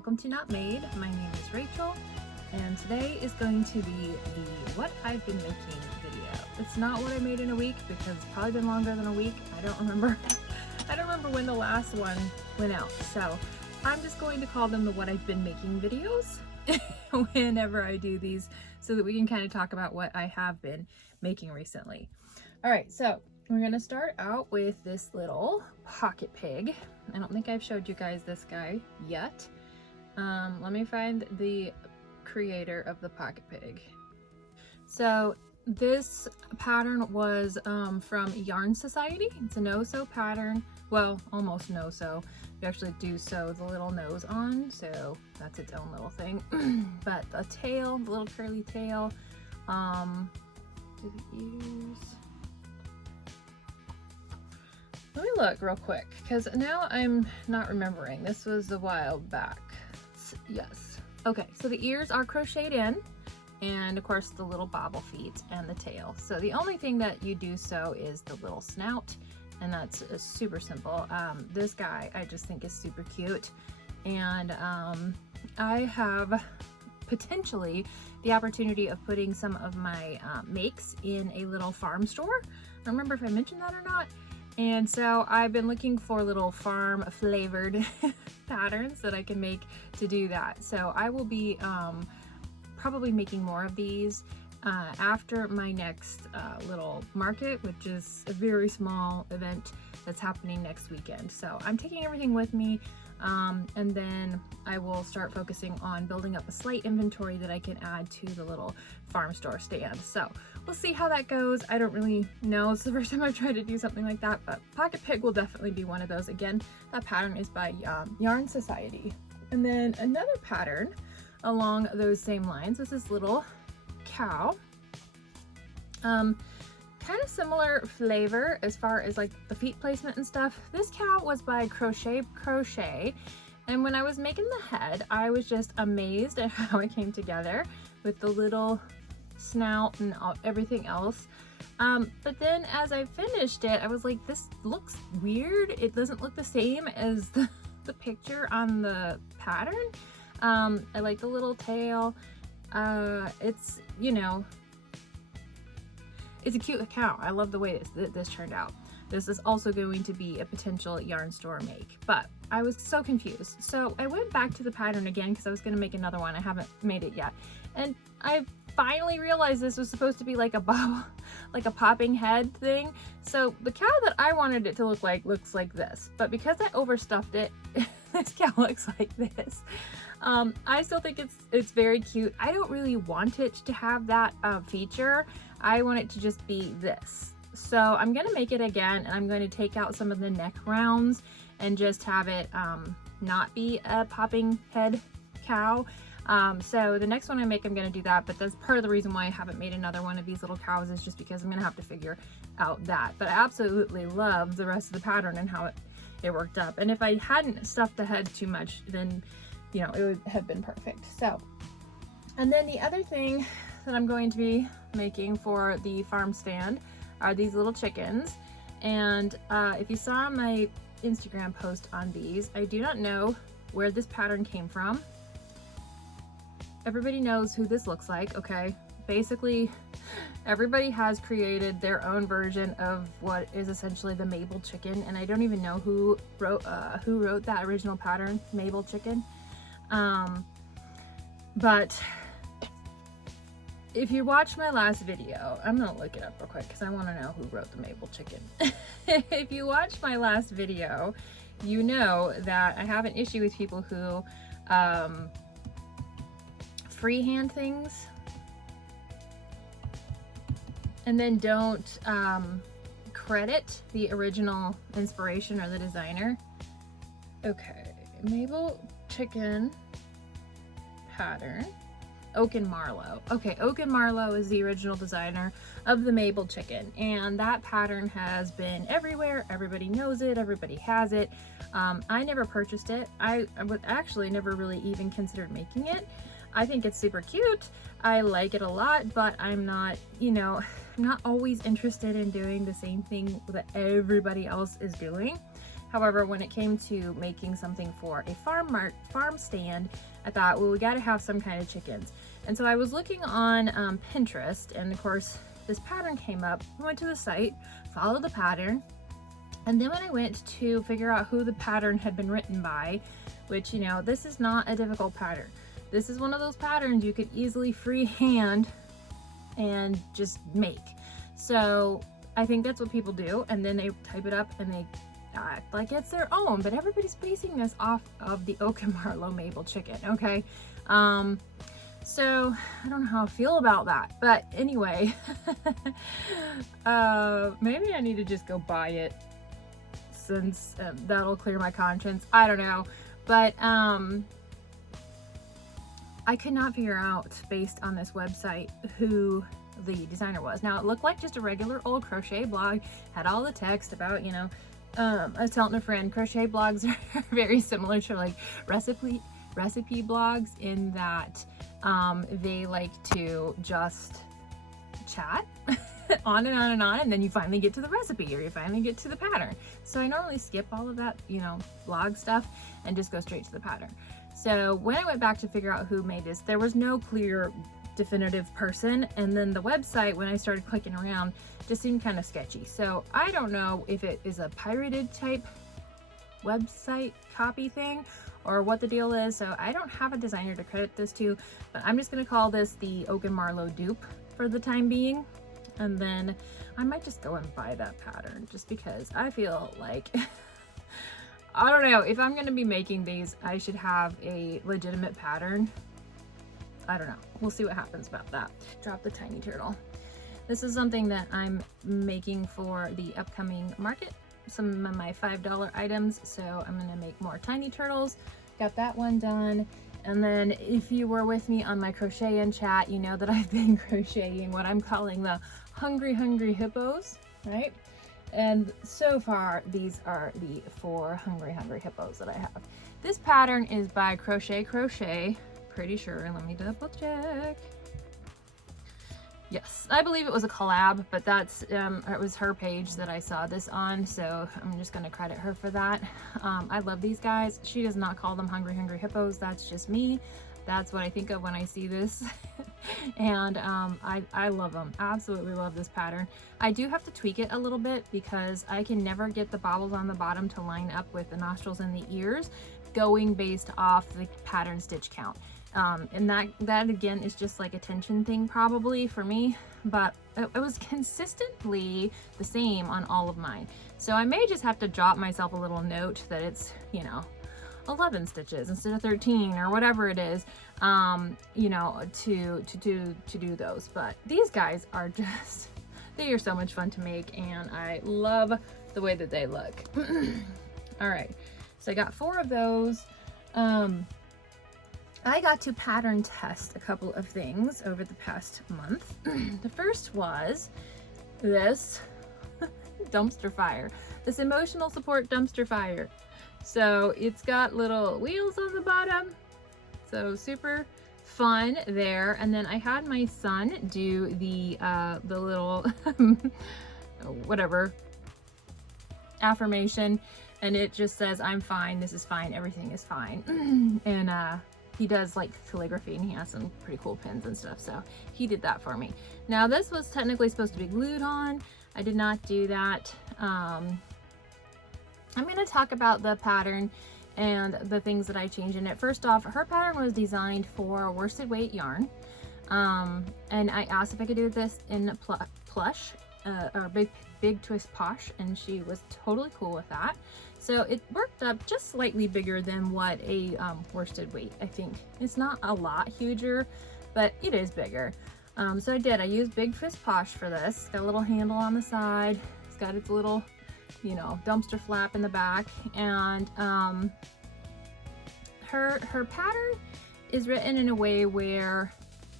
welcome to Not Made. My name is Rachel, and today is going to be the what I've been making video. It's not what I made in a week because it's probably been longer than a week. I don't remember. I don't remember when the last one went out, so I'm just going to call them the what I've been making videos whenever I do these, so that we can kind of talk about what I have been making recently. All right, so we're gonna start out with this little pocket pig. I don't think I've showed you guys this guy yet. Let me find the creator of the pocket pig. So this pattern was from Yarn Society. It's a no-sew pattern. Well, almost no-sew. You actually do sew the little nose on, so that's its own little thing. But the tail, the little curly tail, do the ears. Let me look real quick, because now I'm not remembering. This was a while back. Yes. Okay, so the ears are crocheted in, and of course the little bobble feet and the tail. So the only thing that you do sew is the little snout, and that's super simple. This guy I just think is super cute, and I have potentially the opportunity of putting some of my makes in a little farm store. I don't remember if I mentioned that or not. And so I've been looking for little farm flavored patterns that I can make to do that. So I will be probably making more of these after my next little market, which is a very small event that's happening next weekend. So I'm taking everything with me, and then I will start focusing on building up a slight inventory that I can add to the little farm store stand. So we'll see how that goes. I don't really know. It's the first time I've tried to do something like that, but Pocket Pig will definitely be one of those. Again, that pattern is by Yarn Society. And then another pattern along those same lines was this little cow. Kind of similar flavor as far as like the feet placement and stuff. This cow was by Crochet, and when I was making the head, I was just amazed at how it came together with the little snout and everything else. But then as I finished it, I was like, this looks weird. It doesn't look the same as the picture on the pattern. I like the little tail. It's, you know, it's a cute cow. I love the way this turned out. This is also going to be a potential yarn store make, but I was so confused. So I went back to the pattern again because I was going to make another one. I haven't made it yet. And I finally realized this was supposed to be like a bob, like a popping head thing. So the cow that I wanted it to look like looks like this, but because I overstuffed it, this cow looks like this. I still think it's very cute. I don't really want it to have that feature. I want it to just be this. So I'm gonna make it again, and I'm going to take out some of the neck rounds and just have it not be a popping head cow. So the next one I make, I'm gonna do that, but that's part of the reason why I haven't made another one of these little cows, is just because I'm gonna have to figure out that. But I absolutely love the rest of the pattern and how it worked up. And if I hadn't stuffed the head too much, then, you know, it would have been perfect. So, and then the other thing that I'm going to be making for the farm stand are these little chickens. And if you saw my Instagram post on these, I do not know where this pattern came from. Everybody knows who this looks like, okay? Basically, everybody has created their own version of what is essentially the Mabel chicken, and I don't even know who wrote that original pattern, Mabel chicken. But if you watch my last video, I'm gonna look it up real quick because I want to know who wrote the Mabel chicken. If you watch my last video, you know that I have an issue with people who freehand things and then don't credit the original inspiration or the designer. Okay, Mabel chicken pattern. Oak and Marlowe. Okay, Oak and Marlowe is the original designer of the Mabel chicken, and that pattern has been everywhere. Everybody knows it, everybody has it. I never purchased it. I would actually never really even considered making it. I think it's super cute. I like it a lot, but I'm not, you know, I'm not always interested in doing the same thing that everybody else is doing. However, when it came to making something for a farm stand, I thought, well, we got to have some kind of chickens. And so I was looking on Pinterest, and of course this pattern came up. I went to the site, followed the pattern, and then when I went to figure out who the pattern had been written by, which, you know, this is not a difficult pattern. This is one of those patterns you could easily freehand and just make. So I think that's what people do, and then they type it up and they act like it's their own, but everybody's basing this off of the Oak and Marlow Maple chicken, okay? So I don't know how I feel about that, but anyway, maybe I need to just go buy it, since that'll clear my conscience. I don't know, but I could not figure out, based on this website, who the designer was. Now, it looked like just a regular old crochet blog, had all the text about, you know, I was telling a friend, crochet blogs are very similar to like recipe blogs, in that they like to just chat on and on and on, and then you finally get to the recipe, or you finally get to the pattern. So I normally skip all of that, you know, blog stuff and just go straight to the pattern. So when I went back to figure out who made this, there was no clear definitive person, and then the website, when I started clicking around, just seemed kind of sketchy. So I don't know if it is a pirated type website copy thing or what the deal is. So I don't have a designer to credit this to, but I'm just going to call this the Oak and Marlow dupe for the time being, and then I might just go and buy that pattern, just because I feel like I don't know, if I'm going to be making these, I should have a legitimate pattern. I don't know. We'll see what happens about that. Drop the tiny turtle. This is something that I'm making for the upcoming market. Some of my $5 items. So I'm going to make more tiny turtles. Got that one done. And then if you were with me on my crochet in chat, you know that I've been crocheting what I'm calling the hungry hippos, right? And so far, these are the 4 hungry hippos that I have. This pattern is by Crochet, pretty sure. Let me double check. Yes, I believe it was a collab, but that's it was her page that I saw this on, so I'm just going to credit her for that. I love these guys. She does not call them hungry hippos. That's just me. That's what I think of when I see this. And I love them. Absolutely love this pattern. I do have to tweak it a little bit, because I can never get the bobbles on the bottom to line up with the nostrils and the ears, going based off the pattern stitch count. And that again is just like a tension thing probably for me, but it was consistently the same on all of mine. So I may just have to drop myself a little note that it's, you know, 11 stitches instead of 13 or whatever it is, you know, to do those. But these guys are just, they are so much fun to make, and I love the way that they look. All right, so I got 4 of those. I got to pattern test a couple of things over the past month. The first was this dumpster fire, this emotional support dumpster fire. So it's got little wheels on the bottom, so super fun there. And then I had my son do the little whatever affirmation, and it just says, "I'm fine, this is fine, everything is fine." And he does like calligraphy, and he has some pretty cool pins and stuff, so he did that for me. Now this was technically supposed to be glued on. I did not do that. I'm going to talk about the pattern and the things that I changed in it. First off, her pattern was designed for worsted weight yarn, and I asked if I could do this in plush or big twist posh, and she was totally cool with that. So it worked up just slightly bigger than what a worsted weight, I think. It's not a lot huger, but it is bigger. So I used big twist posh for this. It's got a little handle on the side. It's got its little, you know, dumpster flap in the back, and her pattern is written in a way where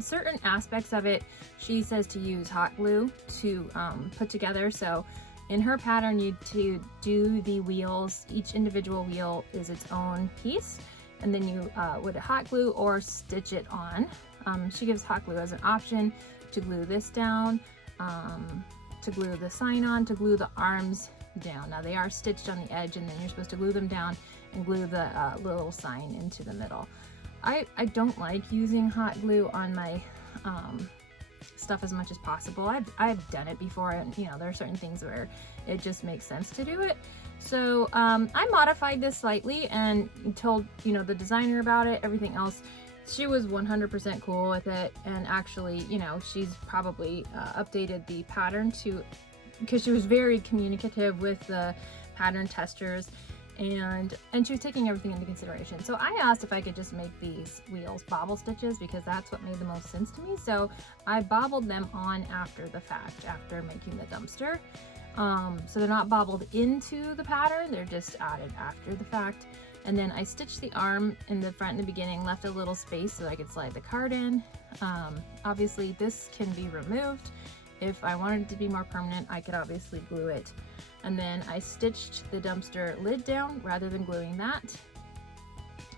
certain aspects of it she says to use hot glue to put together. So in her pattern, to do the wheels, each individual wheel is its own piece, and then you would hot glue or stitch it on. She gives hot glue as an option to glue this down, to glue the sign on, to glue the arms down. Now they are stitched on the edge, and then you're supposed to glue them down and glue the little sign into the middle. I don't like using hot glue on my stuff as much as possible. I've done it before, and you know, there are certain things where it just makes sense to do it. So I modified this slightly and told, you know, the designer about it. Everything else, she was 100% cool with it, and actually, you know, she's probably updated the pattern to, because she was very communicative with the pattern testers, and she was taking everything into consideration. So I asked if I could just make these wheels bobble stitches, because that's what made the most sense to me. So I bobbled them on after the fact, after making the dumpster. So they're not bobbled into the pattern, they're just added after the fact. And then I stitched the arm in the front in the beginning, left a little space so I could slide the card in. Obviously this can be removed. If I wanted it to be more permanent, I could obviously glue it. And then I stitched the dumpster lid down rather than gluing that.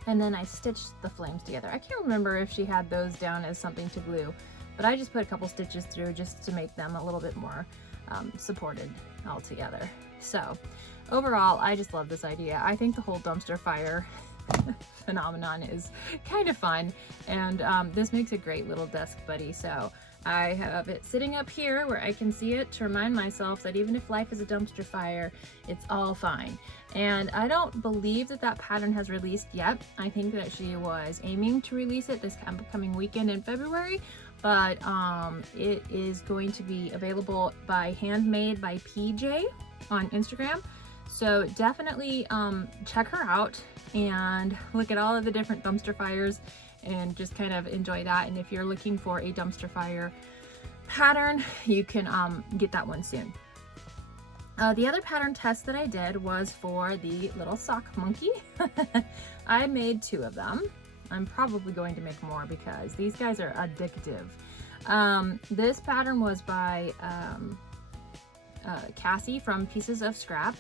And then I stitched the flames together. I can't remember if she had those down as something to glue, but I just put a couple stitches through just to make them a little bit more supported all together. So overall, I just love this idea. I think the whole dumpster fire phenomenon is kind of fun, and this makes a great little desk buddy. So I have it sitting up here where I can see it to remind myself that even if life is a dumpster fire, it's all fine. And I don't believe that that pattern has released yet. I think that she was aiming to release it this upcoming weekend in February, but it is going to be available by Handmade by PJ on Instagram. So definitely check her out and look at all of the different dumpster fires and just kind of enjoy that. And if you're looking for a dumpster fire pattern, you can get that one soon. The other pattern test that I did was for the little sock monkey. I made 2 of them. I'm probably going to make more because these guys are addictive. This pattern was by Cassie from Pieces of Scrap,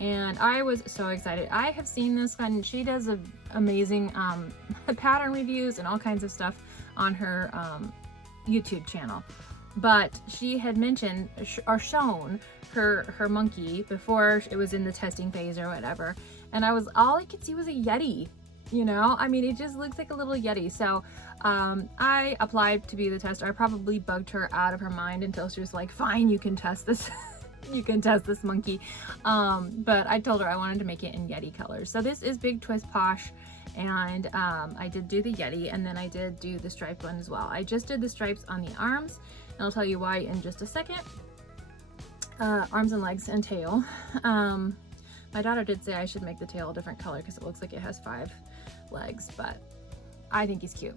and I was so excited. I have seen this one. She does amazing pattern reviews and all kinds of stuff on her YouTube channel, but she had mentioned or shown her monkey before it was in the testing phase or whatever, and all I could see was a Yeti. You know, I mean, it just looks like a little Yeti. So I applied to be the tester. I probably bugged her out of her mind until she was like, fine, you can test this. You can test this monkey. But I told her I wanted to make it in Yeti colors. So this is Big Twist Posh, and I did do the Yeti, and then I did do the striped one as well. I just did the stripes on the arms, and I'll tell you why in just a second. Arms and legs and tail. My daughter did say I should make the tail a different color because it looks like it has 5 legs, but I think he's cute.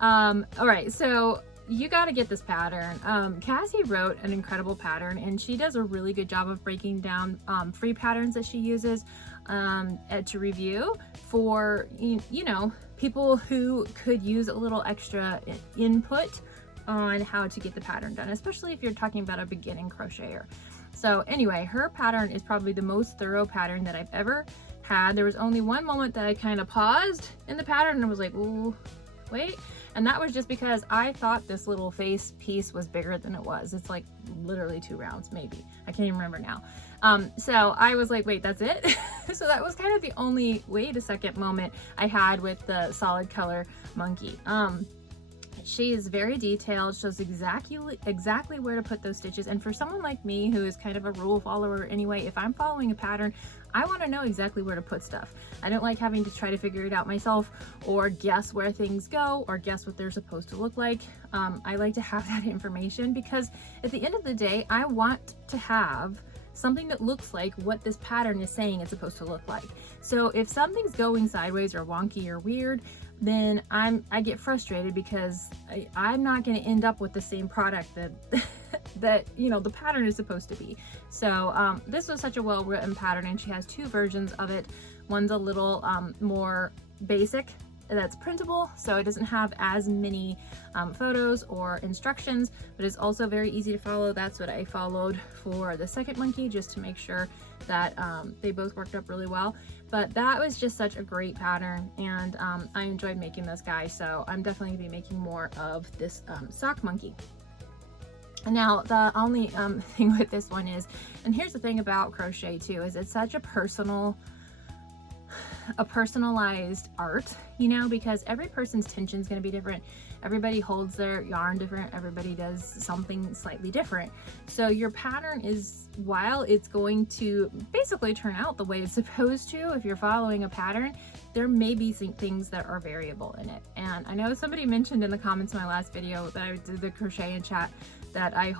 All right, so you got to get this pattern. Cassie wrote an incredible pattern, and she does a really good job of breaking down free patterns that she uses to review for, you know, people who could use a little extra input on how to get the pattern done, especially if you're talking about a beginning crocheter. So anyway, her pattern is probably the most thorough pattern that I've ever had. There was only one moment that I kind of paused in the pattern and was like, ooh, wait. And that was just because I thought this little face piece was bigger than it was. It's like literally 2 rounds, maybe. I can't even remember now. So I was like, wait, that's it? So that was kind of the only wait a second moment I had with the solid color monkey. She is very detailed, shows exactly where to put those stitches. And for someone like me who is kind of a rule follower anyway, if I'm following a pattern, I want to know exactly where to put stuff. I don't like having to try to figure it out myself or guess where things go or guess what they're supposed to look like. I like to have that information because at the end of the day, I want to have something that looks like what this pattern is saying it's supposed to look like. So if something's going sideways or wonky or weird, then I get frustrated because I'm not going to end up with the same product that you know the pattern is supposed to be. So this was such a well-written pattern, and she has 2 versions of it. One's a little more basic, that's printable, so it doesn't have as many photos or instructions, but it's also very easy to follow. That's what I followed for the second monkey, just to make sure that they both worked up really well. But that was just such a great pattern, and I enjoyed making this guy, so I'm definitely going to be making more of this sock monkey. Now, the only thing with this one is, and here's the thing about crochet too, is it's such a personalized art, you know, because every person's tension is going to be different. Everybody holds their yarn different. Everybody does something slightly different. So your pattern is, while it's going to basically turn out the way it's supposed to, if you're following a pattern, there may be some things that are variable in it. And I know somebody mentioned in the comments in my last video that I did the crochet in chat that I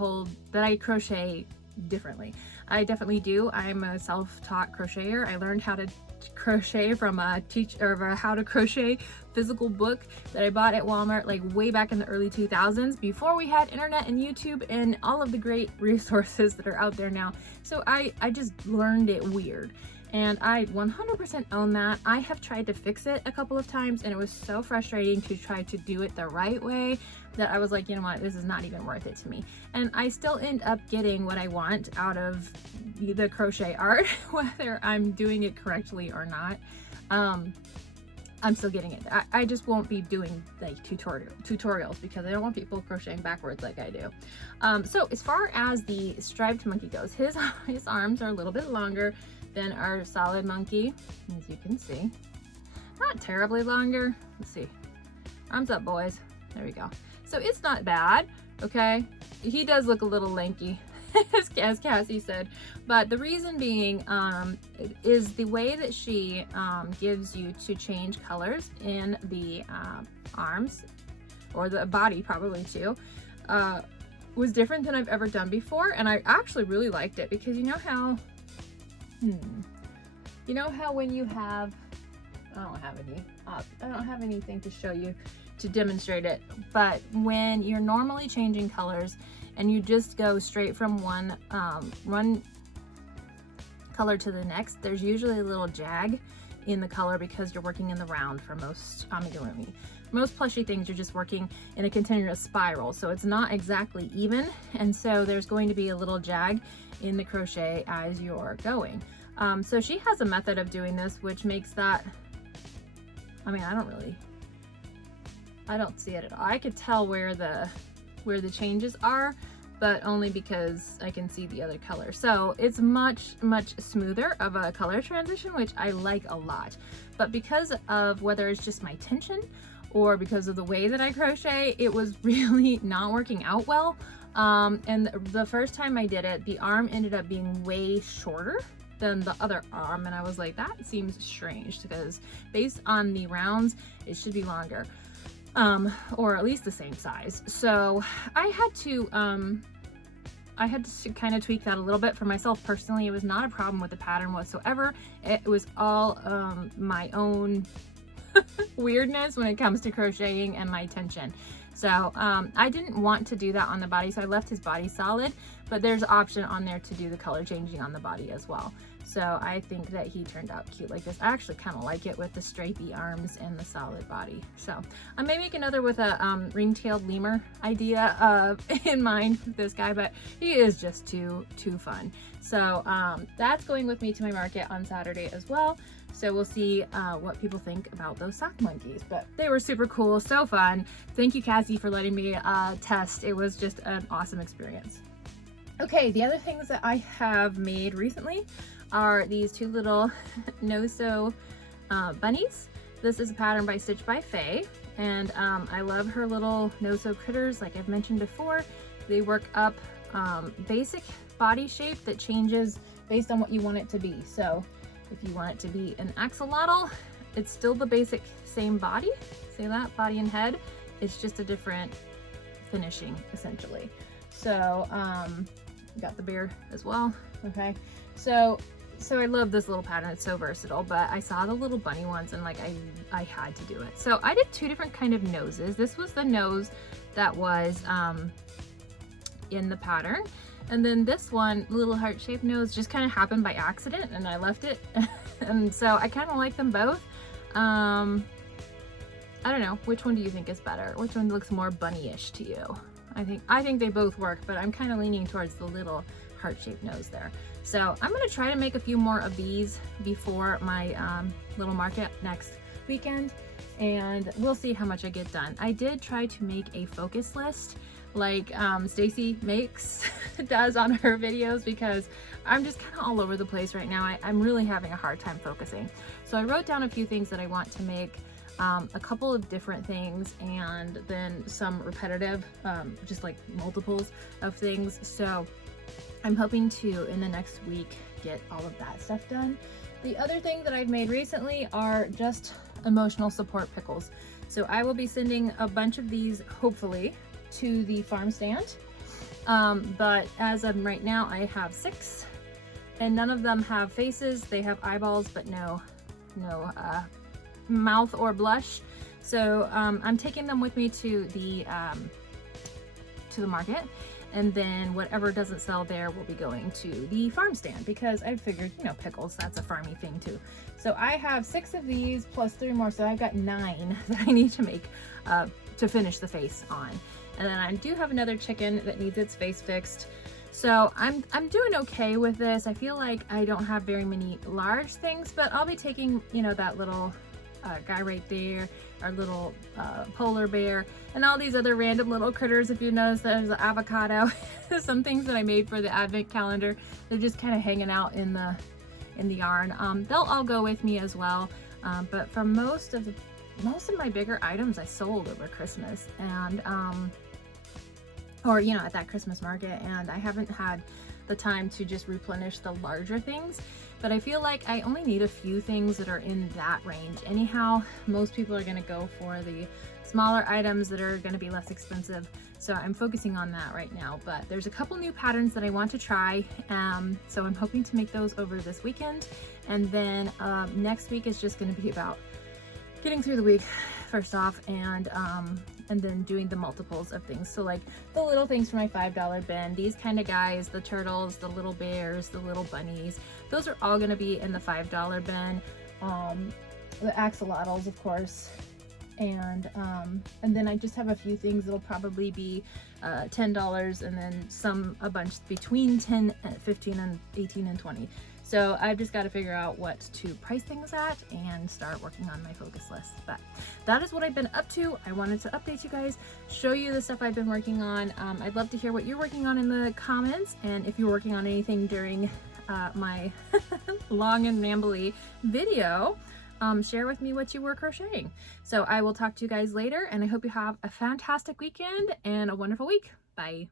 crochet differently. I definitely do. I'm a self-taught crocheter. I learned how to crochet from a how to crochet physical book that I bought at Walmart like way back in the early 2000s, before we had internet and YouTube and all of the great resources that are out there now. So I just learned it weird, and I 100% own that. I have tried to fix it a couple of times, and it was so frustrating to try to do it the right way that I was like, you know what, this is not even worth it to me. And I still end up getting what I want out of the crochet art, whether I'm doing it correctly or not. I'm still getting it. I just won't be doing like tutorials because I don't want people crocheting backwards like I do. So as far as the striped monkey goes, his arms are a little bit longer than our solid monkey, as you can see. Not terribly longer. Let's see. Arms up, boys. There we go. So it's not bad, okay? He does look a little lanky, as Cassie said, but the reason being is the way that she gives you to change colors in the arms, or the body probably too, was different than I've ever done before, and I actually really liked it, because you know how when you have, I don't have anything to show you to demonstrate it, but when you're normally changing colors and you just go straight from one color to the next, there's usually a little jag in the color because you're working in the round for most amigurumi. Most plushy things, you're just working in a continuous spiral, so it's not exactly even, and so there's going to be a little jag in the crochet as you're going. So she has a method of doing this which makes that, I mean, I don't see it at all. I could tell where the changes are, but only because I can see the other color. So it's much smoother of a color transition, which I like a lot. But because of whether it's just my tension or because of the way that I crochet, it was really not working out well. And the first time I did it, the arm ended up being way shorter than the other arm, and I was like, that seems strange, because based on the rounds, it should be longer. Or at least the same size. So I had to kind of tweak that a little bit for myself personally. It was not a problem with the pattern whatsoever. It was all my own weirdness when it comes to crocheting and my tension. So I didn't want to do that on the body, so I left his body solid, but there's an option on there to do the color changing on the body as well. So I think that he turned out cute like this. I actually kind of like it with the stripey arms and the solid body. So I may make another with a ring-tailed lemur idea in mind with this guy, but he is just too fun. So that's going with me to my market on Saturday as well. So we'll see what people think about those sock monkeys, but they were super cool, so fun. Thank you, Cassie, for letting me test. It was just an awesome experience. Okay, the other things that I have made recently are these two little no-sew bunnies. This is a pattern by Stitch by Faye, and I love her little no-sew critters. Like I've mentioned before, they work up basic body shape that changes based on what you want it to be. So if you want it to be an axolotl, it's still the basic same body. See that? Body and head. It's just a different finishing, essentially. So got the bear as well. Okay, so I love this little pattern. It's so versatile, but I saw the little bunny ones and like I had to do it. So I did two different kind of noses. This was the nose that was in the pattern, and then this one, little heart-shaped nose, just kind of happened by accident and I left it. And so I kind of like them both. I don't know, which one do you think is better? Which one looks more bunny-ish to you? I think they both work, but I'm kind of leaning towards the little heart-shaped nose there. So I'm going to try to make a few more of these before my little market next weekend. and we'll see how much I get done. I did try to make a focus list like Stacy makes does on her videos, because I'm just kind of all over the place right now. I'm really having a hard time focusing. So I wrote down a few things that I want to make, a couple of different things, and then some repetitive, just like multiples of things. So I'm hoping to, in the next week, get all of that stuff done. The other thing that I've made recently are just emotional support pickles. So I will be sending a bunch of these, hopefully, to the farm stand. But as of right now, I have 6, and none of them have faces. They have eyeballs, but no mouth or blush. So I'm taking them with me to the market, and then whatever doesn't sell there will be going to the farm stand, because I figured, you know, pickles, that's a farmy thing too. So I have 6 of these plus 3 more, so I've got 9 that I need to make to finish the face on. And then I do have another chicken that needs its face fixed. So I'm doing okay with this. I feel like I don't have very many large things, but I'll be taking, you know, that little guy right there, our little polar bear, and all these other random little critters. If you notice, there's an avocado. Some things that I made for the advent calendar, they're just kind of hanging out in the yarn. They'll all go with me as well, but for most of my bigger items I sold over Christmas, and or, you know, at that Christmas market, and I haven't had the time to just replenish the larger things. But I feel like I only need a few things that are in that range. Anyhow, most people are gonna go for the smaller items that are gonna be less expensive. So I'm focusing on that right now. But there's a couple new patterns that I want to try. So I'm hoping to make those over this weekend. And then next week is just gonna be about getting through the week first off, and then doing the multiples of things. So like the little things for my $5 bin, these kind of guys, the turtles, the little bears, the little bunnies, those are all gonna be in the $5 bin. The axolotls, of course, and then I just have a few things that'll probably be $10, and then a bunch between 10 and 15 and 18 and 20. So I've just got to figure out what to price things at and start working on my focus list. But that is what I've been up to. I wanted to update you guys, show you the stuff I've been working on. I'd love to hear what you're working on in the comments, and if you're working on anything during my long and rambly video, share with me what you were crocheting. So I will talk to you guys later, and I hope you have a fantastic weekend and a wonderful week. Bye.